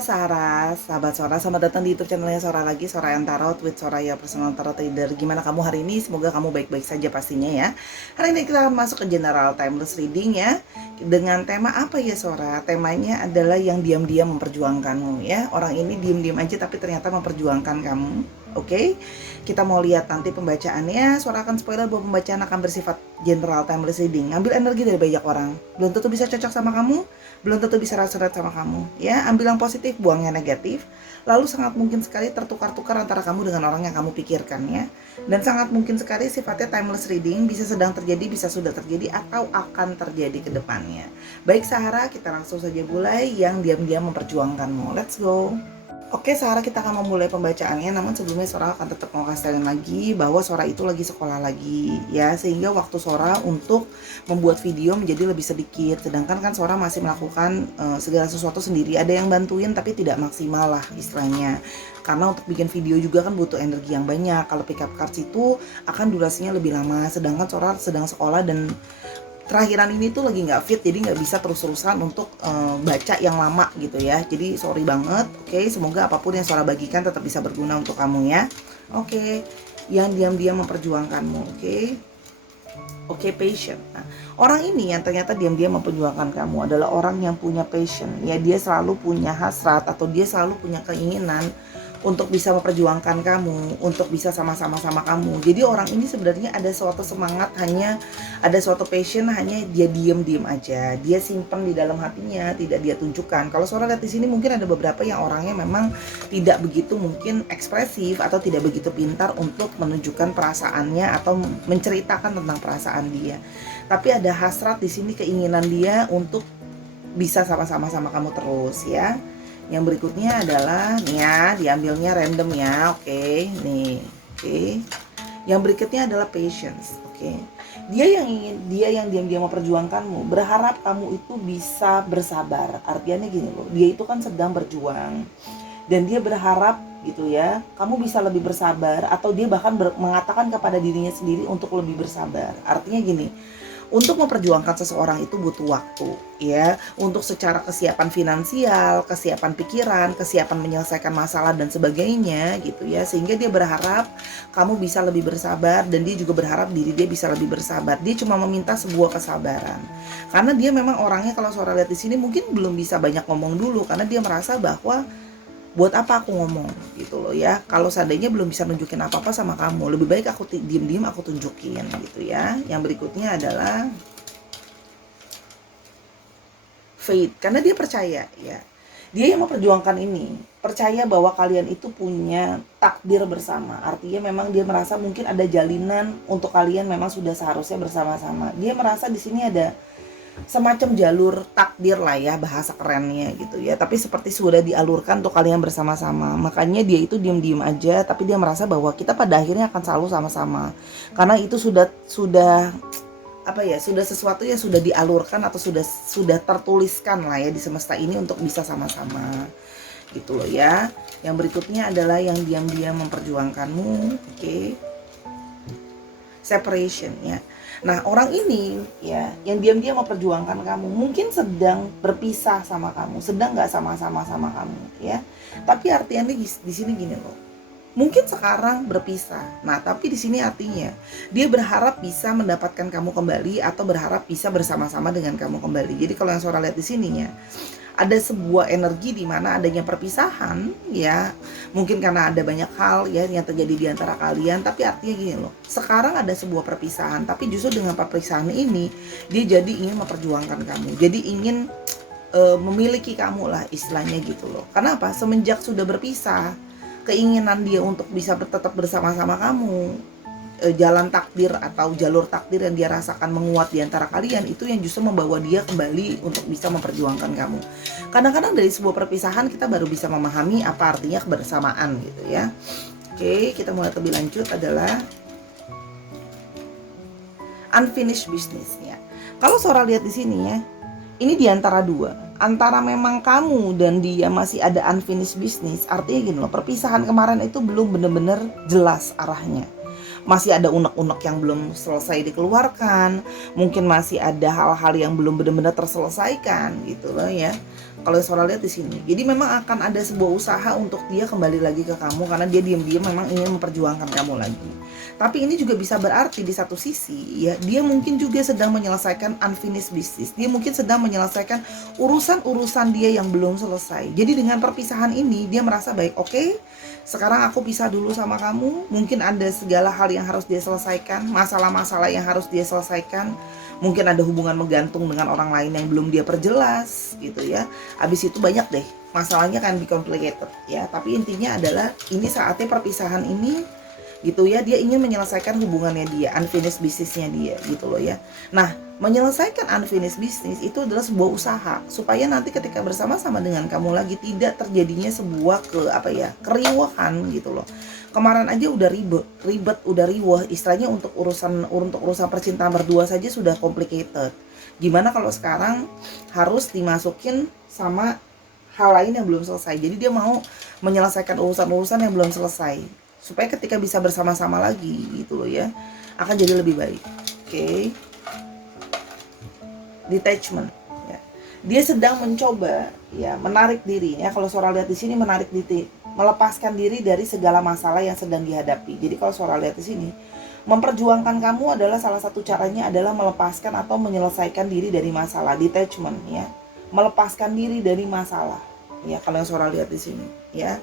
Sarah, sahabat Sora, selamat datang di YouTube channelnya Sora lagi, Sora yang Tarot with Soraya Personal Tarot Trader. Gimana kamu hari ini? Semoga kamu baik-baik saja pastinya ya. Hari ini kita akan masuk ke General Timeless Reading ya. Dengan tema apa ya Sora? Temanya adalah yang diam-diam memperjuangkanmu ya. Orang ini diam-diam aja tapi ternyata memperjuangkan kamu. Oke, kita mau lihat nanti pembacaannya. Sora akan spoiler bahwa pembacaan akan bersifat General Timeless Reading. Ambil energi dari banyak orang. Belum tentu bisa cocok sama kamu, belum tentu bisa resonate sama kamu ya. Ambil yang positif, buang yang negatif. Lalu sangat mungkin sekali tertukar-tukar antara kamu dengan orang yang kamu pikirkan ya. Dan sangat mungkin sekali sifatnya timeless reading, bisa sedang terjadi, bisa sudah terjadi, atau akan terjadi ke depannya. Baik Sarah, kita langsung saja mulai yang diam-diam memperjuangkanmu. Let's go. Oke Sarah, kita akan memulai pembacaannya. Namun sebelumnya Sora akan tetap mau kasih tauin lagi bahwa Sora itu lagi sekolah lagi ya, sehingga waktu Sora untuk membuat video menjadi lebih sedikit. Sedangkan kan Sora masih melakukan segala sesuatu sendiri. Ada yang bantuin tapi tidak maksimal lah istilahnya. Karena untuk bikin video juga kan butuh energi yang banyak. Kalau pick up cards itu akan durasinya lebih lama. Sedangkan Sora sedang sekolah dan terakhiran ini tuh lagi nggak fit, jadi nggak bisa terus-terusan untuk baca yang lama gitu ya. Jadi sorry banget. Oke, semoga apapun yang Sora bagikan tetap bisa berguna untuk kamu ya. Oke, yang diam-diam memperjuangkanmu. Oke, patient. Nah, orang ini yang ternyata diam-diam memperjuangkan kamu adalah orang yang punya passion ya. Dia selalu punya hasrat atau dia selalu punya keinginan untuk bisa memperjuangkan kamu, untuk bisa sama-sama sama kamu. Jadi orang ini sebenarnya ada suatu semangat, hanya ada suatu passion, hanya dia diam-diam aja. Dia simpen di dalam hatinya, tidak dia tunjukkan. Kalau Sora lihat di sini mungkin ada beberapa yang orangnya memang tidak begitu mungkin ekspresif atau tidak begitu pintar untuk menunjukkan perasaannya atau menceritakan tentang perasaan dia. Tapi ada hasrat di sini, keinginan dia untuk bisa sama-sama sama kamu terus ya. Yang berikutnya adalah nih ya, diambilnya random ya. Oke, nih. Oke. Yang berikutnya adalah patience. Oke. Dia yang diam-diam memperjuangkanmu, berharap kamu itu bisa bersabar. Artinya gini loh, dia itu kan sedang berjuang. Dan dia berharap gitu ya, kamu bisa lebih bersabar, atau dia bahkan mengatakan kepada dirinya sendiri untuk lebih bersabar. Artinya gini, untuk memperjuangkan seseorang itu butuh waktu ya, untuk secara kesiapan finansial, kesiapan pikiran, kesiapan menyelesaikan masalah dan sebagainya gitu ya, sehingga dia berharap kamu bisa lebih bersabar dan dia juga berharap diri dia bisa lebih bersabar. Dia cuma meminta sebuah kesabaran. Karena dia memang orangnya, kalau Sora lihat di sini mungkin belum bisa banyak ngomong dulu karena dia merasa bahwa buat apa aku ngomong gitu loh ya, kalau seandainya belum bisa nunjukin apa-apa sama kamu, lebih baik aku diem-diem aku tunjukin gitu ya. Yang berikutnya adalah faith, karena dia percaya ya, dia yang memperjuangkan ini, percaya bahwa kalian itu punya takdir bersama. Artinya memang dia merasa mungkin ada jalinan untuk kalian memang sudah seharusnya bersama-sama. Dia merasa di sini ada semacam jalur takdir lah ya, bahasa kerennya gitu ya, tapi seperti sudah dialurkan untuk kalian bersama-sama. Makanya dia itu diem-diem aja, tapi dia merasa bahwa kita pada akhirnya akan selalu sama-sama, karena itu sudah apa ya, sudah sesuatu yang sudah dialurkan atau sudah tertuliskan lah ya di semesta ini untuk bisa sama-sama gitu loh ya. Yang berikutnya adalah yang diam-diam memperjuangkanmu. Oke. Separation ya. Nah, orang ini ya yang diam-diam memperjuangkan kamu mungkin sedang berpisah sama kamu, sedang nggak sama-sama sama kamu ya. Tapi artinya di sini gini loh, mungkin sekarang berpisah. Nah, tapi di sini artinya dia berharap bisa mendapatkan kamu kembali atau berharap bisa bersama-sama dengan kamu kembali. Jadi kalau yang Sora lihat di sininya, ada sebuah energi di mana adanya perpisahan ya, mungkin karena ada banyak hal ya yang terjadi di antara kalian. Tapi artinya gini loh, sekarang ada sebuah perpisahan, tapi justru dengan perpisahan ini dia jadi ingin memperjuangkan kamu, jadi ingin memiliki kamu lah istilahnya gitu loh. Kenapa? Semenjak sudah berpisah, keinginan dia untuk bisa tetap bersama-sama kamu, jalan takdir atau jalur takdir yang dia rasakan menguat di antara kalian, itu yang justru membawa dia kembali untuk bisa memperjuangkan kamu. Kadang-kadang dari sebuah perpisahan kita baru bisa memahami apa artinya kebersamaan gitu ya. Oke, kita mulai lebih lanjut adalah unfinished business ya. Kalau Sora lihat di sini ya, ini di antara dua, antara memang kamu dan dia masih ada unfinished business. Artinya gini loh, perpisahan kemarin itu belum benar-benar jelas arahnya. Masih ada unek-unek yang belum selesai dikeluarkan, mungkin masih ada hal-hal yang belum benar-benar terselesaikan gitu loh ya. Kalau yang Sora lihat di sini. Jadi memang akan ada sebuah usaha untuk dia kembali lagi ke kamu karena dia diam-diam memang ingin memperjuangkan kamu lagi. Tapi ini juga bisa berarti di satu sisi ya, dia mungkin juga sedang menyelesaikan unfinished business. Dia mungkin sedang menyelesaikan urusan-urusan dia yang belum selesai. Jadi dengan perpisahan ini dia merasa baik, oke, sekarang aku pisah dulu sama kamu. Mungkin ada segala hal yang harus dia selesaikan, masalah-masalah yang harus dia selesaikan. Mungkin ada hubungan menggantung dengan orang lain yang belum dia perjelas gitu ya. Habis itu banyak deh masalahnya kan, be complicated ya. Tapi intinya adalah ini saatnya perpisahan ini gitu ya, dia ingin menyelesaikan hubungannya dia, unfinished business-nya dia gitu loh ya. Nah, menyelesaikan unfinished business itu adalah sebuah usaha supaya nanti ketika bersama-sama dengan kamu lagi tidak terjadinya sebuah keriuhan gitu loh. Kemarin aja udah ribet, udah riweh istilahnya untuk urusan percintaan berdua saja sudah complicated. Gimana kalau sekarang harus dimasukin sama hal lain yang belum selesai. Jadi dia mau menyelesaikan urusan-urusan yang belum selesai supaya ketika bisa bersama-sama lagi gitu loh ya, akan jadi lebih baik. Oke. Detachment ya. Dia sedang mencoba ya menarik diri ya. Kalau Sora lihat di sini menarik diri, melepaskan diri dari segala masalah yang sedang dihadapi. Jadi kalau Sora lihat di sini, memperjuangkan kamu adalah salah satu caranya adalah melepaskan atau menyelesaikan diri dari masalah, detachment ya. Melepaskan diri dari masalah. Ya, kalau yang Sora lihat di sini ya.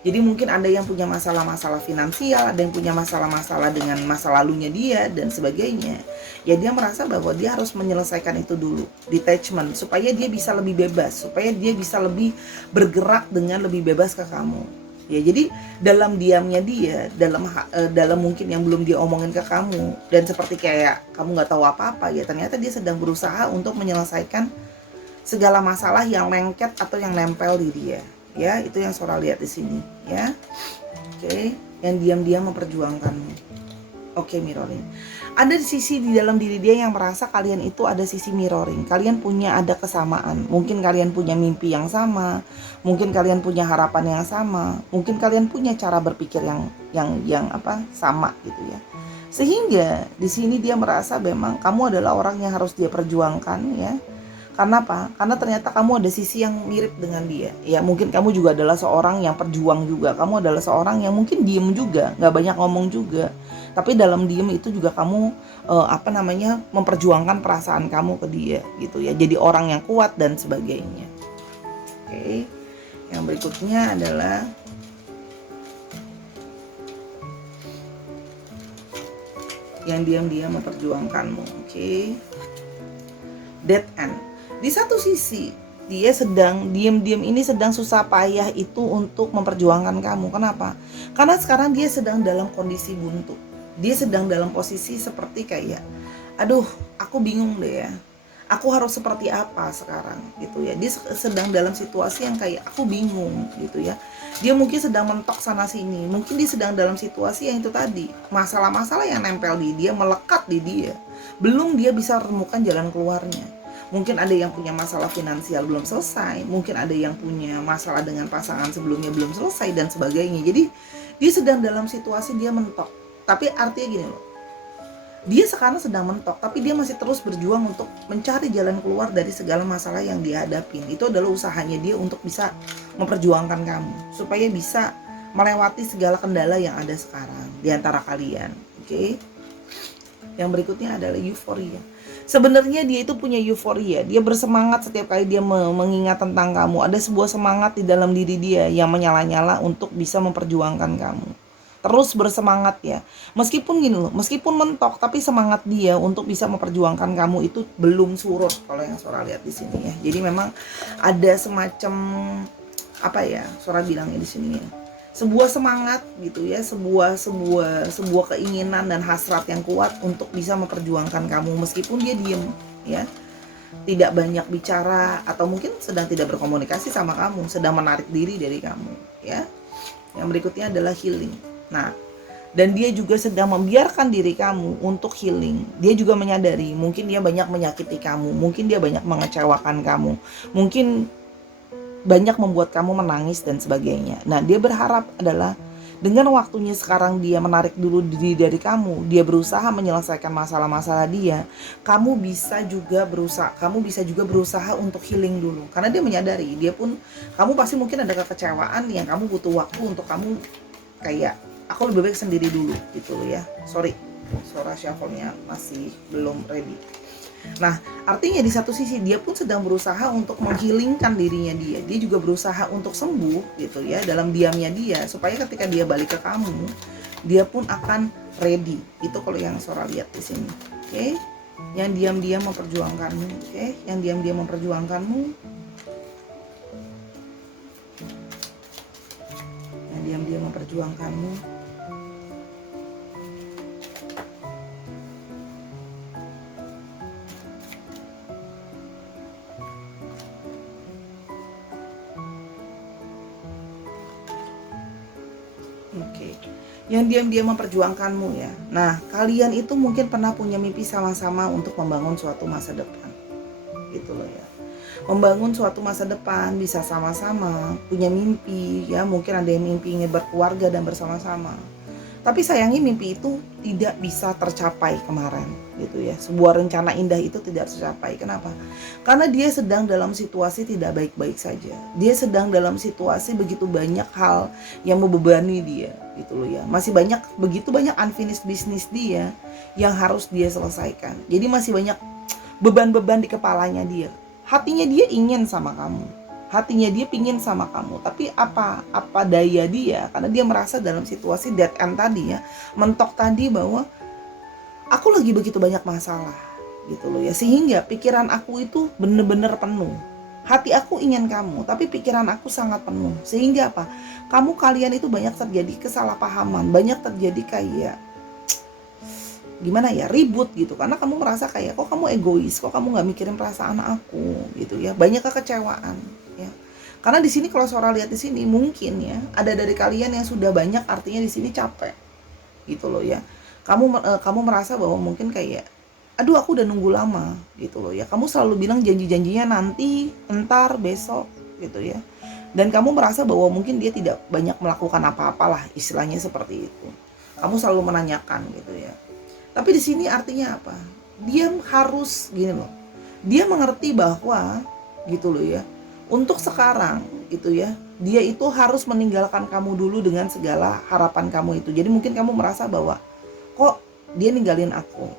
Jadi mungkin ada yang punya masalah-masalah finansial, ada yang punya masalah-masalah dengan masa lalunya dia dan sebagainya. Ya dia merasa bahwa dia harus menyelesaikan itu dulu, detachment, supaya dia bisa lebih bebas, supaya dia bisa lebih bergerak dengan lebih bebas ke kamu. Ya jadi dalam diamnya dia, dalam mungkin yang belum dia omongin ke kamu, dan seperti kayak kamu nggak tahu apa-apa ya, ternyata dia sedang berusaha untuk menyelesaikan segala masalah yang lengket atau yang nempel di dia. Ya, itu yang Sora lihat di sini ya. Oke, yang diam-diam memperjuangkanmu. Oke, mirroring. Ada sisi di dalam diri dia yang merasa kalian itu ada sisi mirroring. Kalian punya ada kesamaan. Mungkin kalian punya mimpi yang sama, mungkin kalian punya harapan yang sama, mungkin kalian punya cara berpikir yang sama gitu ya. Sehingga di sini dia merasa memang kamu adalah orang yang harus dia perjuangkan ya. Karena apa? Karena ternyata kamu ada sisi yang mirip dengan dia. Ya mungkin kamu juga adalah seorang yang perjuang juga. Kamu adalah seorang yang mungkin diem juga, nggak banyak ngomong juga. Tapi dalam diem itu juga kamu memperjuangkan perasaan kamu ke dia gitu ya. Jadi orang yang kuat dan sebagainya. Oke. Yang berikutnya adalah yang diam-diam memperjuangkanmu. Oke. Dead end. Di satu sisi dia sedang diam-diam ini sedang susah payah itu untuk memperjuangkan kamu. Kenapa? Karena sekarang dia sedang dalam kondisi buntu. Dia sedang dalam posisi seperti kayak, aduh, aku bingung deh ya. Aku harus seperti apa sekarang gitu ya. Dia sedang dalam situasi yang kayak aku bingung gitu ya. Dia mungkin sedang mentok sana sini. Mungkin dia sedang dalam situasi yang itu tadi. Masalah-masalah yang nempel di dia, melekat di dia. Belum dia bisa menemukan jalan keluarnya. Mungkin ada yang punya masalah finansial belum selesai, mungkin ada yang punya masalah dengan pasangan sebelumnya belum selesai dan sebagainya. Jadi dia sedang dalam situasi dia mentok. Tapi artinya gini loh, dia sekarang sedang mentok, tapi dia masih terus berjuang untuk mencari jalan keluar dari segala masalah yang dia hadapin. Itu adalah usahanya dia untuk bisa memperjuangkan kamu, supaya bisa melewati segala kendala yang ada sekarang di antara kalian. Oke? Yang berikutnya adalah euforia. Sebenarnya dia itu punya euforia. Dia bersemangat setiap kali dia mengingat tentang kamu. Ada sebuah semangat di dalam diri dia yang menyala-nyala untuk bisa memperjuangkan kamu. Terus bersemangat ya. Meskipun gini loh, meskipun mentok, tapi semangat dia untuk bisa memperjuangkan kamu itu belum surut kalau yang Sora lihat di sini ya. Jadi memang ada semacam Sora bilangnya di sini ya. Sebuah semangat gitu ya, sebuah keinginan dan hasrat yang kuat untuk bisa memperjuangkan kamu meskipun dia diem ya, tidak banyak bicara atau mungkin sedang tidak berkomunikasi sama kamu, sedang menarik diri dari kamu ya. Yang berikutnya adalah healing. Nah, dan dia juga sedang membiarkan diri kamu untuk healing. Dia juga menyadari mungkin dia banyak menyakiti kamu, mungkin dia banyak mengecewakan kamu, mungkin banyak membuat kamu menangis dan sebagainya. Nah, dia berharap adalah Dengan waktunya sekarang dia menarik dulu diri dari kamu, dia berusaha menyelesaikan masalah-masalah dia, kamu bisa juga berusaha untuk healing dulu. Karena dia menyadari, kamu pasti mungkin ada kekecewaan yang kamu butuh waktu untuk kamu kayak, aku lebih baik sendiri dulu gitu loh ya. Sorry, suara shuffle-nya masih belum ready. Nah, artinya di satu sisi dia pun sedang berusaha untuk menghilingkan dirinya dia. Dia juga berusaha untuk sembuh gitu ya dalam diamnya dia, supaya ketika dia balik ke kamu, dia pun akan ready. Itu kalau yang Sora lihat di sini. Oke. Yang diam-diam memperjuangkanmu, oke? Yang diam-diam memperjuangkanmu. Yang diam-diam memperjuangkanmu. Oke, yang diam-diam memperjuangkanmu ya. Nah, kalian itu mungkin pernah punya mimpi sama-sama untuk membangun suatu masa depan, gitu loh ya. Membangun suatu masa depan bisa sama-sama punya mimpi ya. Mungkin ada yang mimpi ingin berkeluarga dan bersama-sama. Tapi sayangnya mimpi itu tidak bisa tercapai kemarin gitu ya. Sebuah rencana indah itu tidak tercapai. Kenapa? Karena dia sedang dalam situasi tidak baik-baik saja. Dia sedang dalam situasi begitu banyak hal yang membebani dia gitu loh ya. Begitu banyak unfinished business dia yang harus dia selesaikan. Jadi masih banyak beban-beban di kepalanya dia. Hatinya dia ingin sama kamu, hatinya dia pingin sama kamu, tapi apa daya dia, karena dia merasa dalam situasi dead end tadi ya, mentok tadi, bahwa aku lagi begitu banyak masalah gitu loh ya, sehingga pikiran aku itu bener-bener penuh. Hati aku ingin kamu, tapi pikiran aku sangat penuh. Sehingga apa? Kalian itu banyak terjadi kesalahpahaman, banyak terjadi kayak gimana ya, ribut gitu, karena kamu merasa kayak, kok kamu egois, kok kamu nggak mikirin perasaan aku gitu ya, banyak kekecewaan ya. Karena di sini kalau Sora lihat di sini, mungkin ya ada dari kalian yang sudah banyak, artinya di sini capek gitu loh ya. Kamu merasa bahwa mungkin kayak, aduh aku udah nunggu lama gitu loh ya, kamu selalu bilang janji-janjinya nanti, entar, besok gitu ya, dan kamu merasa bahwa mungkin dia tidak banyak melakukan apa-apalah, istilahnya seperti itu. Kamu selalu menanyakan gitu ya. Tapi di sini artinya apa? Dia harus gini loh. Dia mengerti bahwa gitu loh ya. Untuk sekarang gitu ya, dia itu harus meninggalkan kamu dulu dengan segala harapan kamu itu. Jadi mungkin kamu merasa bahwa kok dia ninggalin aku.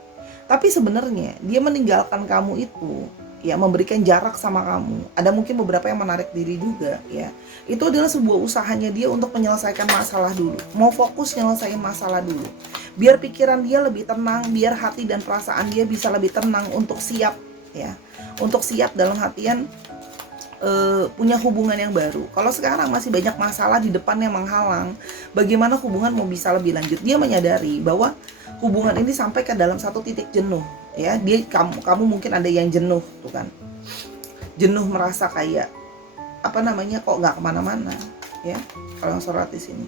Tapi sebenarnya dia meninggalkan kamu itu ya, memberikan jarak sama kamu. Ada mungkin beberapa yang menarik diri juga ya. Itu adalah sebuah usahanya dia untuk menyelesaikan masalah dulu. Mau fokus nyelesain masalah dulu. Biar pikiran dia lebih tenang, biar hati dan perasaan dia bisa lebih tenang untuk siap ya. Untuk siap dalam artian punya hubungan yang baru. Kalau sekarang masih banyak masalah di depan yang menghalang, bagaimana hubungan mau bisa lebih lanjut? Dia menyadari bahwa hubungan ini sampai ke dalam satu titik jenuh ya. Kamu mungkin ada yang jenuh tuh kan. Jenuh merasa kayak kok nggak kemana-mana ya. Kalau yang Sora di sini.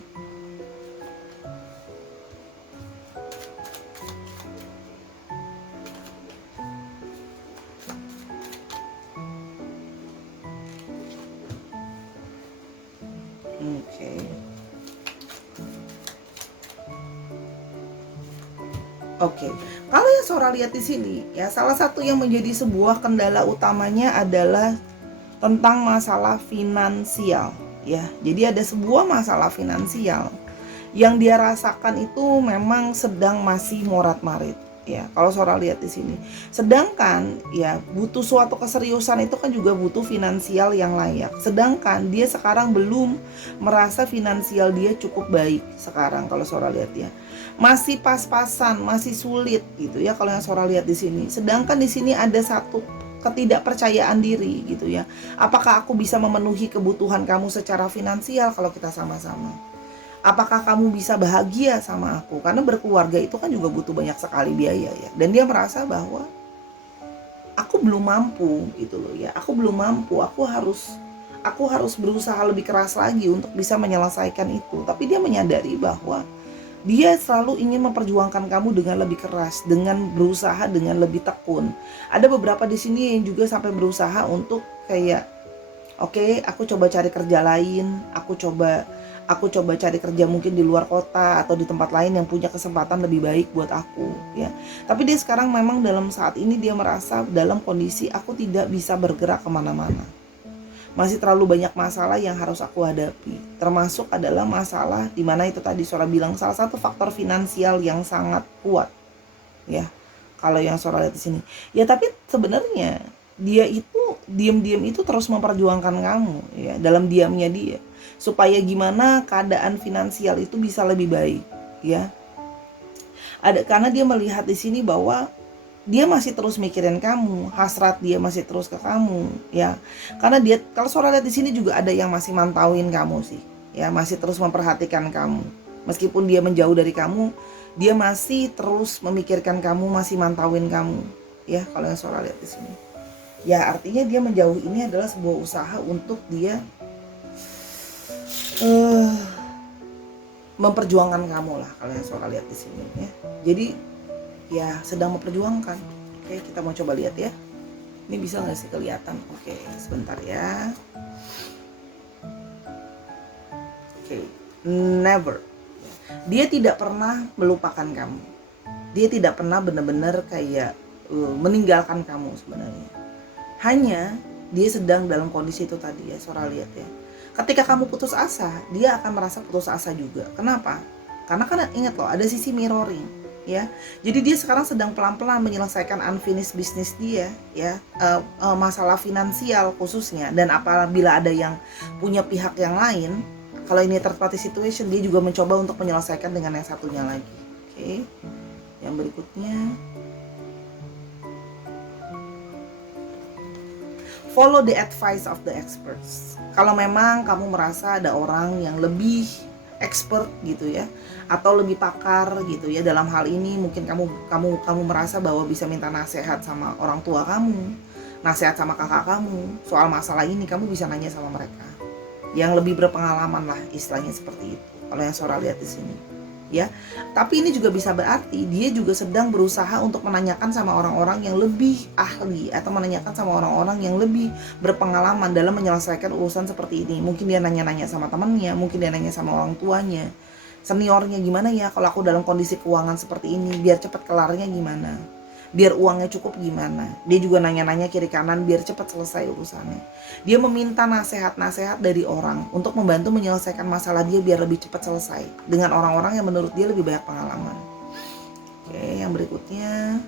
Oke. Kalau yang Sora lihat di sini ya, salah satu yang menjadi sebuah kendala utamanya adalah tentang masalah finansial ya. Jadi ada sebuah masalah finansial yang dia rasakan itu memang sedang masih morat-marit ya. Kalau Sora lihat di sini. Sedangkan ya, butuh suatu keseriusan itu kan juga butuh finansial yang layak. Sedangkan dia sekarang belum merasa finansial dia cukup baik sekarang kalau Sora lihat ya. Masih pas-pasan, masih sulit gitu ya kalau yang Sora lihat di sini. Sedangkan di sini ada satu ketidakpercayaan diri gitu ya. Apakah aku bisa memenuhi kebutuhan kamu secara finansial kalau kita sama-sama? Apakah kamu bisa bahagia sama aku? Karena berkeluarga itu kan juga butuh banyak sekali biaya ya. Dan dia merasa bahwa aku belum mampu gitu loh ya. Aku belum mampu, aku harus berusaha lebih keras lagi untuk bisa menyelesaikan itu. Tapi dia menyadari bahwa dia selalu ingin memperjuangkan kamu dengan lebih keras, dengan berusaha dengan lebih tekun. Ada beberapa di sini yang juga sampai berusaha untuk kayak, oke, aku coba cari kerja lain, aku coba cari kerja mungkin di luar kota atau di tempat lain yang punya kesempatan lebih baik buat aku ya. Tapi dia sekarang memang dalam saat ini dia merasa dalam kondisi aku tidak bisa bergerak kemana-mana. Masih terlalu banyak masalah yang harus aku hadapi. Termasuk adalah masalah dimana itu tadi Sora bilang salah satu faktor finansial yang sangat kuat ya. Kalau yang Sora lihat di sini. Ya tapi sebenarnya dia itu diam-diam itu terus memperjuangkan kamu ya, dalam diamnya dia. Supaya gimana keadaan finansial itu bisa lebih baik ya. Karena dia melihat di sini bahwa dia masih terus mikirin kamu, hasrat dia masih terus ke kamu ya. Karena dia, kalau Sora lihat di sini juga ada yang masih mantauin kamu sih ya, masih terus memperhatikan kamu. Meskipun dia menjauh dari kamu, dia masih terus memikirkan kamu, masih mantauin kamu ya. Kalau yang Sora lihat di sini ya, artinya dia menjauh ini adalah sebuah usaha untuk dia memperjuangkan kamu lah, kalau yang Sora lihat di sini ya. Jadi ya sedang memperjuangkan. Oke, kita mau coba lihat ya. Ini bisa nggak sih kelihatan? Oke, sebentar ya. Oke, never. Dia tidak pernah melupakan kamu. Dia tidak pernah benar-benar kayak meninggalkan kamu sebenarnya. Hanya dia sedang dalam kondisi itu tadi ya, Sora lihat ya. Ketika kamu putus asa, dia akan merasa putus asa juga. Kenapa? Karena kan ingat loh, ada sisi mirroring ya. Jadi dia sekarang sedang pelan-pelan menyelesaikan unfinished business dia ya, masalah finansial khususnya. Dan apabila ada yang punya pihak yang lain, kalau ini third party situation, dia juga mencoba untuk menyelesaikan dengan yang satunya lagi. Oke, yang berikutnya, follow the advice of the experts. Kalau memang kamu merasa ada orang yang lebih expert gitu ya, atau lebih pakar gitu ya dalam hal ini, mungkin kamu merasa bahwa bisa minta nasihat sama orang tua kamu, nasihat sama kakak kamu soal masalah ini, kamu bisa nanya sama mereka yang lebih berpengalaman lah, istilahnya seperti itu. Kalau yang Sora lihat di sini ya. Tapi ini juga bisa berarti dia juga sedang berusaha untuk menanyakan sama orang-orang yang lebih ahli, atau menanyakan sama orang-orang yang lebih berpengalaman dalam menyelesaikan urusan seperti ini. Mungkin dia nanya-nanya sama temannya, mungkin dia nanya sama orang tuanya, seniornya, gimana ya kalau aku dalam kondisi keuangan seperti ini, biar cepat kelarnya gimana, biar uangnya cukup gimana. Dia juga nanya-nanya kiri kanan biar cepat selesai urusannya. Dia meminta nasihat-nasihat dari orang untuk membantu menyelesaikan masalah dia biar lebih cepat selesai dengan orang-orang yang menurut dia lebih banyak pengalaman. Oke, yang berikutnya,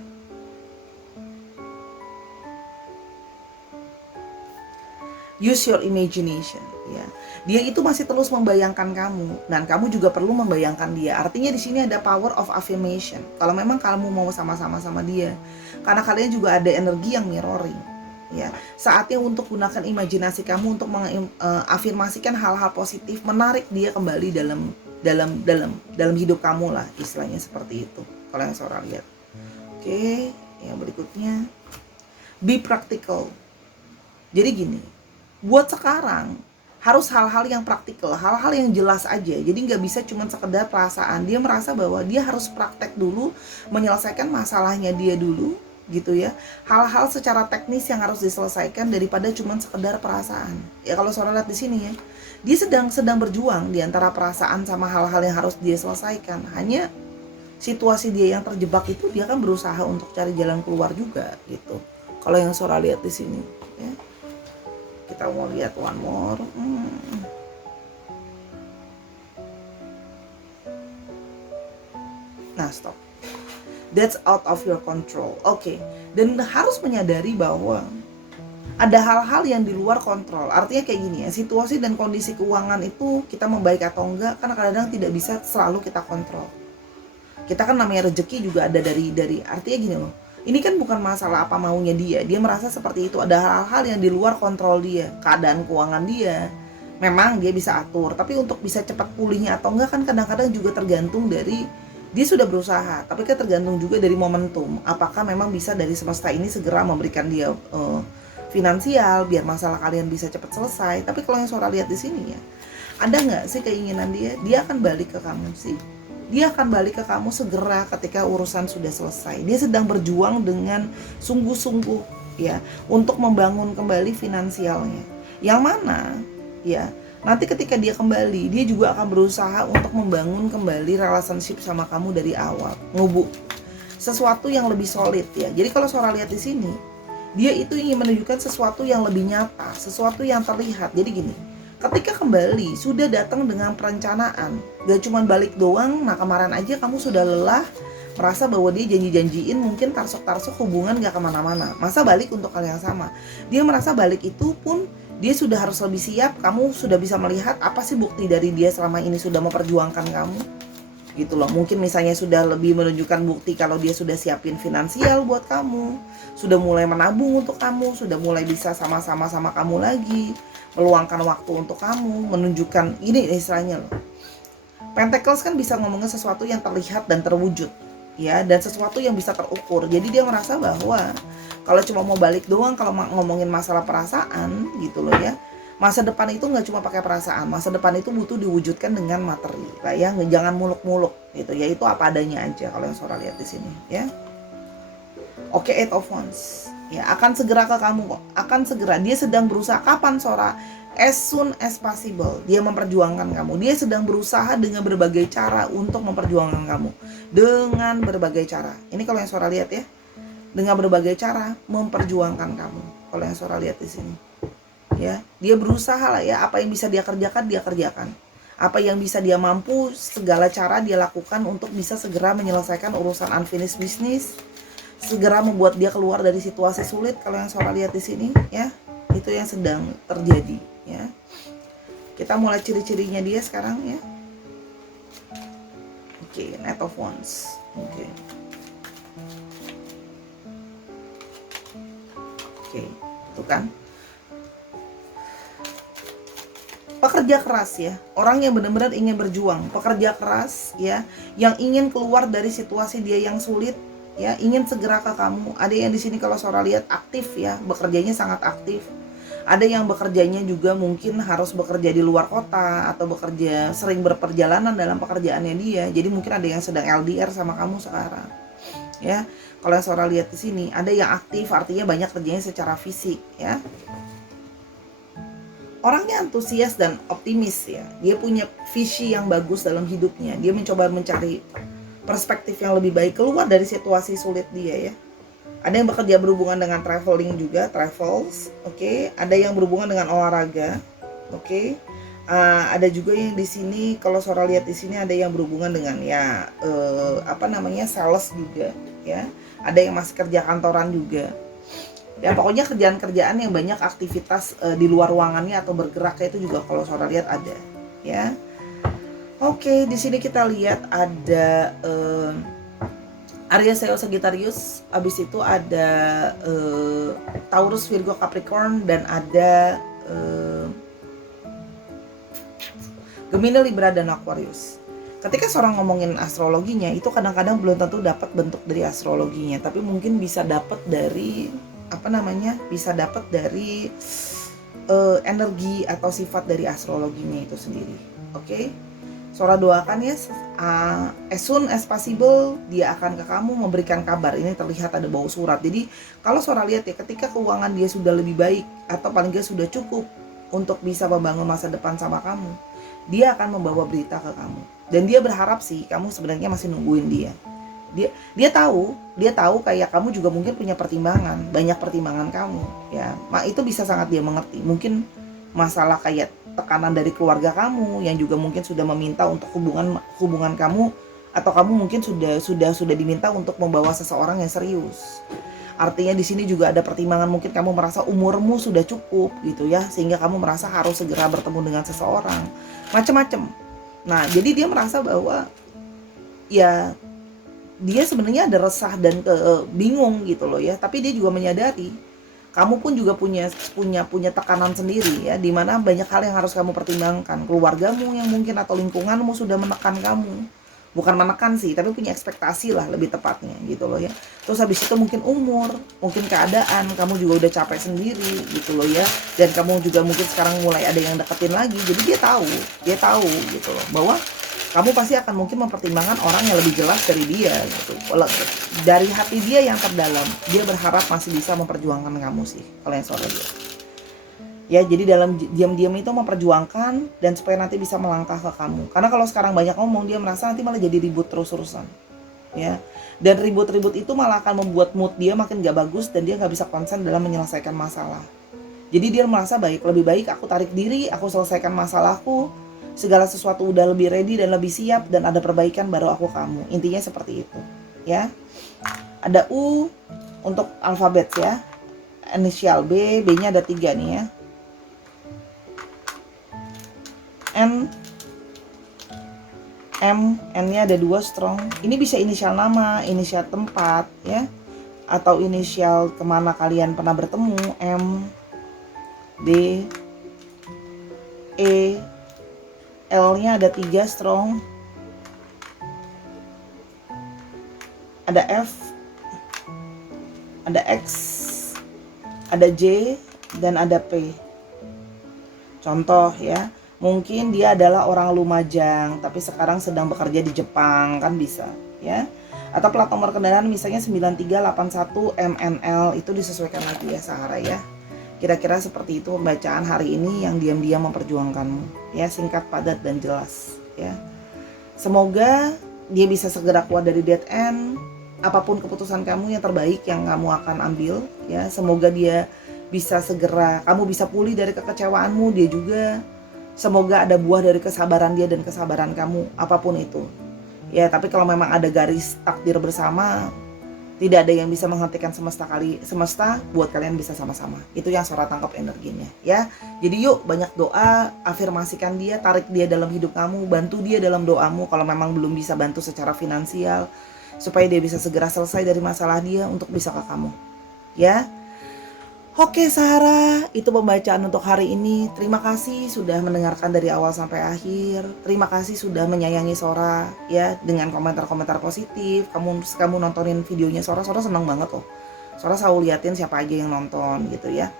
use your imagination ya. Dia itu masih terus membayangkan kamu, dan kamu juga perlu membayangkan dia. Artinya di sini ada power of affirmation. Kalau memang kamu mau sama-sama sama dia, karena kalian juga ada energi yang mirroring ya. Saatnya untuk gunakan imajinasi kamu untuk mengafirmasikan hal-hal positif, menarik dia kembali dalam hidup kamu lah, istilahnya seperti itu. Kalau yang Sora lihat. Oke, yang berikutnya, be practical. Jadi gini, buat sekarang harus hal-hal yang praktikal, hal-hal yang jelas aja. Jadi nggak bisa cuma sekedar perasaan. Dia merasa bahwa dia harus praktek dulu, menyelesaikan masalahnya dia dulu gitu ya. Hal-hal secara teknis yang harus diselesaikan daripada cuma sekedar perasaan. Ya kalau Sora lihat di sini ya, dia sedang berjuang di antara perasaan sama hal-hal yang harus dia selesaikan. Hanya situasi dia yang terjebak itu, dia kan berusaha untuk cari jalan keluar juga gitu. Kalau yang Sora lihat di sini ya. Kita mau lihat one more. Nah, stop. That's out of your control. Oke. Dan harus menyadari bahwa ada hal-hal yang di luar kontrol. Artinya kayak gini ya, situasi dan kondisi keuangan itu kita membaik atau enggak, karena kadang-kadang tidak bisa selalu kita kontrol. Kita kan namanya rezeki juga ada dari artinya gini loh. Ini kan bukan masalah apa maunya dia. Dia merasa seperti itu. Ada hal-hal yang di luar kontrol dia. Keadaan keuangan dia, memang dia bisa atur. Tapi untuk bisa cepat pulihnya atau enggak kan kadang-kadang juga tergantung dari dia sudah berusaha. Tapi kan tergantung juga dari momentum. Apakah memang bisa dari semesta ini segera memberikan dia finansial biar masalah kalian bisa cepat selesai. Tapi kalau yang Sora lihat di sini ya, ada nggak sih keinginan dia akan balik ke kamu sih? Dia akan balik ke kamu segera ketika urusan sudah selesai. Dia sedang berjuang dengan sungguh-sungguh ya untuk membangun kembali finansialnya. Yang mana ya Nanti ketika dia kembali, dia juga akan berusaha untuk membangun kembali relationship sama kamu dari awal, sesuatu yang lebih solid ya. Jadi kalau Sora lihat di sini, dia itu ingin menunjukkan sesuatu yang lebih nyata, sesuatu yang terlihat. Jadi gini, ketika kembali sudah datang dengan perencanaan, gak cuma balik doang. Nah kemarin aja kamu sudah lelah, merasa bahwa dia janji-janjiin mungkin tarsuk-tarsuk hubungan gak kemana-mana, masa balik untuk hal yang sama. Dia merasa balik itu pun dia sudah harus lebih siap. Kamu sudah bisa melihat apa sih bukti dari dia selama ini sudah memperjuangkan kamu gitu loh. Mungkin misalnya sudah lebih menunjukkan bukti kalau dia sudah siapin finansial buat kamu, sudah mulai menabung untuk kamu, sudah mulai bisa sama-sama sama kamu lagi, meluangkan waktu untuk kamu, menunjukkan ini istilahnya loh. Pentacles kan bisa ngomongin sesuatu yang terlihat dan terwujud ya, dan sesuatu yang bisa terukur. Jadi dia merasa bahwa kalau cuma mau balik doang, kalau ngomongin masalah perasaan gitu loh ya, masa depan itu nggak cuma pakai perasaan, masa depan itu butuh diwujudkan dengan materi lah ya, jangan muluk-muluk gitu ya, itu apa adanya aja kalau yang Sora lihat di sini ya. Oke, Eight of Wands ya, akan segera ke kamu kok, akan segera. Dia sedang berusaha. Kapan Sora? As soon as possible. Dia memperjuangkan kamu. Dia sedang berusaha dengan berbagai cara untuk memperjuangkan kamu. Dengan berbagai cara. Ini kalau yang Sora lihat ya. Dengan berbagai cara memperjuangkan kamu. Kalau yang Sora lihat di sini. Ya, dia berusaha lah ya, apa yang bisa dia kerjakan, dia kerjakan. Apa yang bisa dia mampu, segala cara dia lakukan untuk bisa segera menyelesaikan urusan unfinished business. Segera membuat dia keluar dari situasi sulit. Kalau yang Sora lihat di sini ya, itu yang sedang terjadi ya. Kita mulai ciri-cirinya dia sekarang ya. Oke, Knight of Wands. Oke, itu kan pekerja keras ya, orang yang benar-benar ingin berjuang, pekerja keras ya, yang ingin keluar dari situasi dia yang sulit ya, ingin segera ke kamu. Ada yang di sini kalau Sora lihat aktif ya, bekerjanya sangat aktif. Ada yang bekerjanya juga mungkin harus bekerja di luar kota atau bekerja sering berperjalanan dalam pekerjaannya dia. Jadi mungkin ada yang sedang LDR sama kamu sekarang. Ya, kalau yang Sora lihat di sini, ada yang aktif artinya banyak kerjanya secara fisik ya. Orangnya antusias dan optimis ya. Dia punya visi yang bagus dalam hidupnya. Dia mencoba mencari perspektif yang lebih baik keluar dari situasi sulit dia ya. Ada yang bekerja berhubungan dengan traveling juga, travels, oke. Ada yang berhubungan dengan olahraga, oke. Ada juga yang di sini kalau Sora lihat di sini ada yang berhubungan dengan ya sales juga, ya. Ada yang masih kerja kantoran juga. Ya pokoknya kerjaan-kerjaan yang banyak aktivitas di luar ruangannya atau bergeraknya itu juga kalau Sora lihat ada, ya. Oke, di sini kita lihat ada Aries, Leo, Sagittarius, abis itu ada Taurus, Virgo, Capricorn, dan ada Gemini, Libra, dan Aquarius. Ketika seorang ngomongin astrologinya, itu kadang-kadang belum tentu dapat bentuk dari astrologinya, tapi mungkin bisa dapat dari bisa dapat dari energi atau sifat dari astrologinya itu sendiri. Oke? Sora doakan ya, as soon as possible dia akan ke kamu memberikan kabar. Ini terlihat ada bau surat. Jadi kalau Sora lihat ya, ketika keuangan dia sudah lebih baik atau paling nggak sudah cukup untuk bisa membangun masa depan sama kamu, dia akan membawa berita ke kamu. Dan dia berharap sih kamu sebenarnya masih nungguin dia. Dia tahu kayak kamu juga mungkin punya pertimbangan, banyak pertimbangan kamu ya. Itu bisa sangat dia mengerti. Mungkin masalah kayak tekanan dari keluarga kamu yang juga mungkin sudah meminta untuk hubungan kamu, atau kamu mungkin sudah diminta untuk membawa seseorang yang serius. Artinya di sini juga ada pertimbangan, mungkin kamu merasa umurmu sudah cukup gitu ya, sehingga kamu merasa harus segera bertemu dengan seseorang. Macam-macam. Nah, jadi dia merasa bahwa ya dia sebenarnya ada resah dan bingung gitu loh ya, tapi dia juga menyadari kamu pun juga punya tekanan sendiri ya, dimana banyak hal yang harus kamu pertimbangkan. Keluargamu yang mungkin atau lingkunganmu sudah menekan kamu, bukan menekan sih, tapi punya ekspektasi lah lebih tepatnya gitu loh ya. Terus habis itu mungkin umur, mungkin keadaan, kamu juga udah capek sendiri gitu loh ya, dan kamu juga mungkin sekarang mulai ada yang deketin lagi. Jadi dia tahu gitu loh bahwa kamu pasti akan mungkin mempertimbangkan orang yang lebih jelas dari dia gitu. Dari hati dia yang terdalam, dia berharap masih bisa memperjuangkan kamu sih, kalau yang Sora lihat. Ya, jadi dalam diam-diam itu memperjuangkan dan supaya nanti bisa melangkah ke kamu. Karena kalau sekarang banyak ngomong, dia merasa nanti malah jadi ribut terus-terusan. Ya, dan ribut-ribut itu malah akan membuat mood dia makin gak bagus dan dia gak bisa konsen dalam menyelesaikan masalah. Jadi dia merasa lebih baik aku tarik diri, aku selesaikan masalahku, segala sesuatu udah lebih ready dan lebih siap dan ada perbaikan baru aku kamu. Intinya seperti itu, ya. Ada U untuk alfabet ya. Inisial B, B-nya ada 3 nih ya. N, M, N-nya ada 2 strong. Ini bisa inisial nama, inisial tempat ya, atau inisial kemana kalian pernah bertemu. M, D, E, L-nya ada 3 strong. Ada F, ada X, ada J, dan ada P. Contoh ya, mungkin dia adalah orang Lumajang tapi sekarang sedang bekerja di Jepang, kan bisa ya. Atau plat nomor kendaraan misalnya 9381 MNL, itu disesuaikan lagi ya Sahara ya. Kira-kira seperti itu pembacaan hari ini yang diam-diam memperjuangkanmu ya, singkat, padat, dan jelas ya. Semoga dia bisa segera keluar dari dead end. Apapun keputusan kamu yang terbaik yang kamu akan ambil ya, semoga dia bisa segera, kamu bisa pulih dari kekecewaanmu, dia juga. Semoga ada buah dari kesabaran dia dan kesabaran kamu, apapun itu ya. Tapi kalau memang ada garis takdir bersama, tidak ada yang bisa menghentikan semesta buat kalian bisa sama-sama. Itu yang Sora tangkap energinya ya. Jadi yuk banyak doa, afirmasikan dia, tarik dia dalam hidup kamu, bantu dia dalam doamu kalau memang belum bisa bantu secara finansial, supaya dia bisa segera selesai dari masalah dia untuk bisa ke kamu ya. Oke Sahara, itu pembacaan untuk hari ini. Terima kasih sudah mendengarkan dari awal sampai akhir. Terima kasih sudah menyayangi Sora ya, dengan komentar-komentar positif. Kamu nontonin videonya Sora senang banget loh. Sora selalu liatin siapa aja yang nonton gitu ya.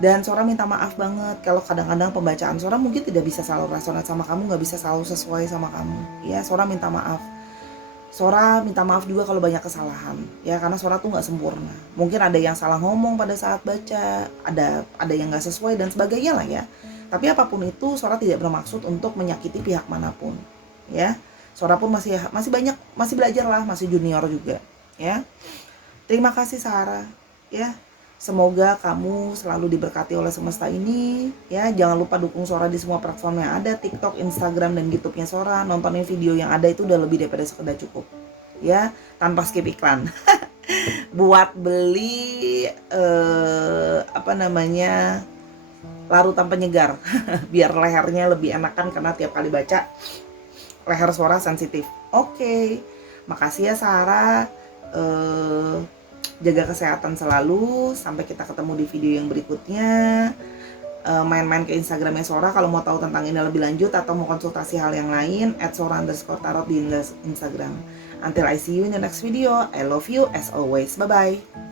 Dan Sora minta maaf banget kalau kadang-kadang pembacaan Sora mungkin tidak bisa selalu resonate sama kamu, gak bisa selalu sesuai sama kamu ya. Sora minta maaf. Sora minta maaf juga kalau banyak kesalahan ya, karena Sora tuh nggak sempurna. Mungkin ada yang salah ngomong pada saat baca, ada yang nggak sesuai dan sebagainya lah ya. Tapi apapun itu, Sora tidak bermaksud untuk menyakiti pihak manapun ya. Sora pun masih banyak, masih belajar lah, masih junior juga ya. Terima kasih Sahara ya. Semoga kamu selalu diberkati oleh semesta ini ya. Jangan lupa dukung Sora di semua platform yang ada, TikTok, Instagram, dan YouTube-nya Sora. Nontonin video yang ada itu udah lebih daripada sekedar cukup ya, tanpa skip iklan. Buat beli larutan penyegar biar lehernya lebih enakan, karena tiap kali baca leher Sora sensitif. Oke. Makasih ya Sahara. Jaga kesehatan selalu. Sampai kita ketemu di video yang berikutnya. Main-main ke Instagramnya Sora kalau mau tahu tentang ini lebih lanjut atau mau konsultasi hal yang lain, @sora_tarot di Instagram. Until I see you in the next video, I love you as always. Bye bye.